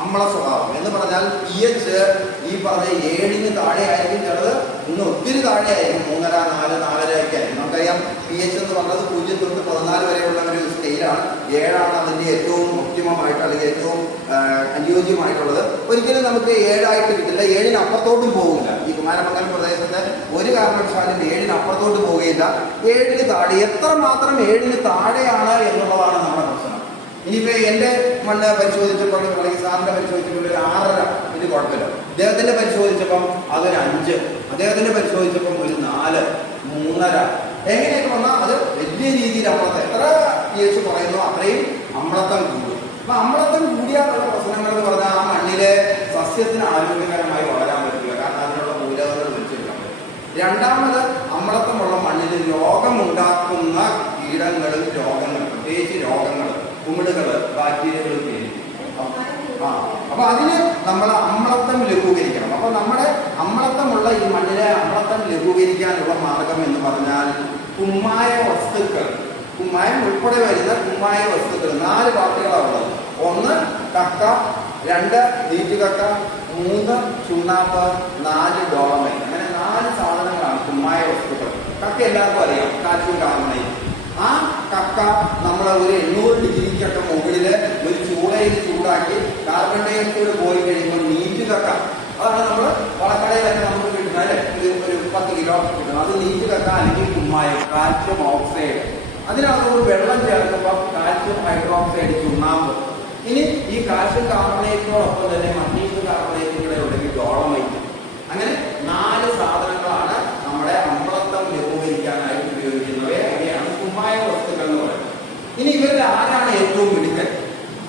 അമ്ല സ്വഭാവം എന്ന് പറഞ്ഞാൽ pH ഈ പറഞ്ഞ 7-ന് താഴെ ആയിരിക്കും, ചിലത് ഇന്ന് ഒത്തിരി താഴെ ആയിരിക്കും, 3.5, 4, 4.5 ഒക്കെ ആയിരിക്കും. നമുക്കറിയാം pH എന്ന് പറഞ്ഞത് 0 തൊട്ട് 14 വരെയുള്ള ഒരു സ്കെയിലാണ്. 7 അതിൻ്റെ ഏറ്റവും ഒപ്റ്റിമമായിട്ട് അല്ലെങ്കിൽ ഏറ്റവും അനുയോജ്യമായിട്ടുള്ളത്. ഒരിക്കലും നമുക്ക് 7 കിട്ടില്ല, 7-ന് അപ്പുറത്തോട്ടും പോകില്ല. ഈ കുമാരമംഗലം പ്രദേശത്ത് ഒരു കാരണവശാലും 7-ന് അപ്പുറത്തോട്ട് പോവുകയില്ല. 7-ന് താഴെ എത്രമാത്രം 7-ന് താഴെയാണ് എന്നുള്ളതാണ് നമ്മുടെ പ്രശ്നം. ഇനിയിപ്പോൾ എൻ്റെ മണ്ണ് പരിശോധിച്ചപ്പോൾ അല്ലെങ്കിൽ സാറിൻ്റെ പരിശോധിച്ചപ്പോൾ ഒരു 6.5, ഇത് കുഴപ്പമില്ല. അദ്ദേഹത്തിൻ്റെ പരിശോധിച്ചപ്പം അതൊരു 5, അദ്ദേഹത്തിൻ്റെ പരിശോധിച്ചപ്പം ഒരു 4, 3.5 എങ്ങനെയൊക്കെ വന്നാൽ അത് വലിയ രീതിയിൽ അമ്ലത്വം എത്ര pH പറയുന്നു അത്രയും അമ്ലത്വം കൂടും. അപ്പം അമ്ലത്വം കൂടിയാലുള്ള പ്രശ്നങ്ങൾ എന്ന് പറഞ്ഞാൽ ആ മണ്ണിലെ സസ്യത്തിന് ആരോഗ്യകരമായി വളരാൻ പറ്റില്ല, കാരണം അതിനുള്ള മൂലകങ്ങൾ വെച്ചെടുക്കാൻ പറ്റും. രണ്ടാമത്, അമ്ലത്വമുള്ള മണ്ണിൽ രോഗമുണ്ടാക്കുന്ന കീടങ്ങളും രോഗങ്ങൾ, പ്രത്യേകിച്ച് രോഗങ്ങൾ, കുമിളുകൾ, ബാക്ടീരിയകളും പേരിക്കും. അപ്പൊ അതിന് നമ്മൾ അമ്ലത്വം ലഘൂകരിക്കണം. അപ്പൊ നമ്മുടെ അമ്ലത്വമുള്ള ഈ മണ്ണിലെ അമ്ലത്വം ലഘൂകരിക്കാനുള്ള മാർഗം എന്ന് പറഞ്ഞാൽ കുമ്മായ വസ്തുക്കൾ, കുമ്മായം ഉൾപ്പെടെ വരുന്ന കുമ്മായ വസ്തുക്കൾ 4 പാർട്ടികളാണ് ഉള്ളത്. 1 കക്ക, 2 നീറ്റുകക്ക, 3 ചുണ്ണാമ്പ്, 4 ഡോളമൈറ്റ്. അങ്ങനെ 4 സാധനങ്ങളാണ് കുമ്മായ വസ്തുക്കൾ. കക്ക എല്ലാവർക്കും അറിയാം, കാൽസ്യം കാർബണേറ്റ്. ആ കക്ക നമ്മൾ ഒരു 800 ഡിഗ്രിക്കൊക്കെ മുകളിൽ ഒരു ചൂളയിൽ ചൂടാക്കി കാർബൺ ഡൈ ഓക്സൈഡ് പോയി കഴിയുമ്പോൾ നീറ്റ് കക്ക, അതാണ് നമ്മൾ വളക്കടയിലൊക്കെ നമുക്ക് കിട്ടുന്നത്, ഒരു 10 കിലോ കിട്ടും. അത് നീറ്റ് കക്ക അല്ലെങ്കിൽ കുമ്മായം, കാൽസ്യം ഓക്സൈഡ്. അതിനകത്തോട് വെള്ളം ചേർക്കുമ്പോൾ കാൽസ്യം ഹൈഡ്രോക്സൈഡ്, ചുണ്ണാമ്പ്. ഇനി ഈ കാൽസ്യം കാർബണേറ്റിനോടൊപ്പം തന്നെ മഗ്നീഷ്യം കാർബണേറ്റും കൂടെ ഉണ്ടെങ്കിൽ ഡോളമൈറ്റ്. അങ്ങനെ 4 സാധനങ്ങളാണ് നമ്മുടെ അമ്ലത്വം ലഘൂകരിക്കാനായിട്ട് ഉപയോഗിക്കുന്നത്. അങ്ങനെയാണ് കുമ്മായ വസ്തുക്കൾ എന്ന് പറയുന്നത്. ഇനി ഇവരിൽ ആരാണ് ഏറ്റവും മിടുക്കൻ?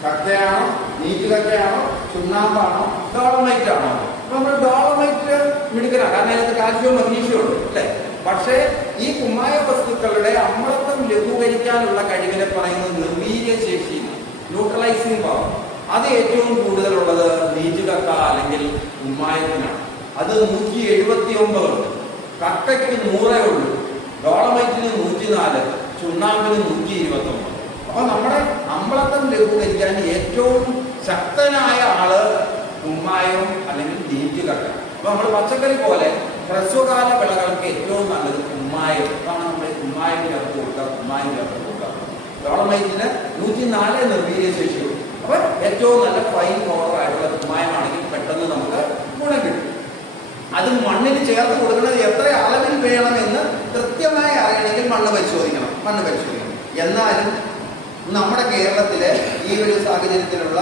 കക്കയാണോ, നീറ്റ് കക്കയാണോ, ചുണ്ണാമ്പാണോ, ഡോളമൈറ്റ് ആണോ? അപ്പൊ നമ്മൾ ഡോളമൈറ്റ് മിടുക്കനാണ്, കാരണം അതിനകത്ത് കാൽസ്യവും മഗ്നീഷ്യവും ഉണ്ട് അല്ലേ. പക്ഷേ ഈ കുമ്മായ വസ്തുക്കളുടെ അമ്ലത്വം ലഘൂകരിക്കാനുള്ള കഴിവിനെ പറയുന്നത് നിർവീര്യ ശേഷി, ന്യൂട്രലൈസിംഗ് പവർ. അത് ഏറ്റവും കൂടുതലുള്ളത് നീറ്റ് കക്ക അല്ലെങ്കിൽ കുമ്മായത്തിനാണ്. അത് 179 ഉണ്ട്. കക്കയ്ക്ക് 100 ഉള്ളൂ, ഡോളമൈറ്റിന് 104, ചുണ്ണാമ്പിന് 129. അപ്പൊ നമ്മുടെ അമ്ലത്വം ലഘൂകരിക്കാൻ ഏറ്റവും ശക്തനായ ആള് കുമ്മായവും അല്ലെങ്കിൽ നീറ്റ് കക്ക. അപ്പൊ നമ്മൾ പച്ചക്കറി പോലെ ഹ്രസ്വകാല വിളകൾക്ക് ഏറ്റവും നല്ലത് കുമ്മായം. അതാണ് നമ്മൾ കുമ്മായം ചേർത്ത് കൊടുക്കുക, കുമ്മായം ചേർത്ത് കൊടുക്കുക. ഡോളമൈറ്റിന് 104 നിർവീര്യ ശേഷിയുള്ളൂ. അപ്പൊ ഏറ്റവും നല്ല ഫൈൻ പവർ ആയിട്ടുള്ള കുമ്മായമാണെങ്കിൽ പെട്ടെന്ന് നമുക്ക് ഗുണം കിട്ടും. അത് മണ്ണിന് ചേർത്ത് കൊടുക്കുന്നത് എത്ര അളവിൽ വേണമെന്ന് കൃത്യമായി അറിയണമെങ്കിൽ മണ്ണ് പരിശോധിക്കണം. എന്നാലും നമ്മുടെ കേരളത്തിലെ ഈ ഒരു സാഹചര്യത്തിലുള്ള